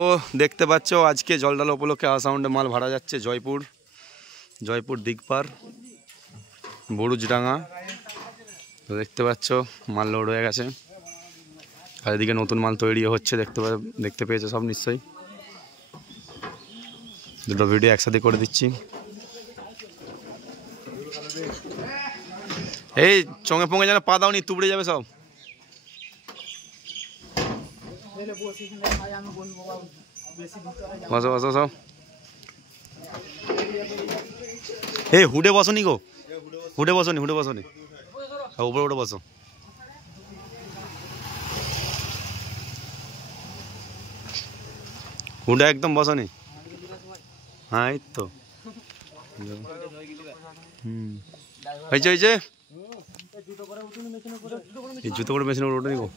তো দেখতে পাচ্ছ আজকে জলডালা উপলক্ষে আসাউন্ডে মাল ভাড়া যাচ্ছে জয়পুর দিগপার বড়ুজডাঙ্গা। তো দেখতে পাচ্ছ মাল লোড হয়ে গেছে আর এদিকে নতুন মাল তৈরি হচ্ছে, দেখতে পেয়েছো সব নিশ্চয়ই। দুটো ভিডিও একসাথে করে দিচ্ছি। এই চঙে পঙে যেন পা দাওনি, তুবড়ে যাবে সব। বসো বসো সব। এই হুডে বসনি গো, হুডে বসনি উপরে উঠে বসো। হুডে একদম বসনি। হ্যাঁ এই তো হয়েছে হয়েছে। এই জুতো করে মেশিনের উপর ওঠে নিগো।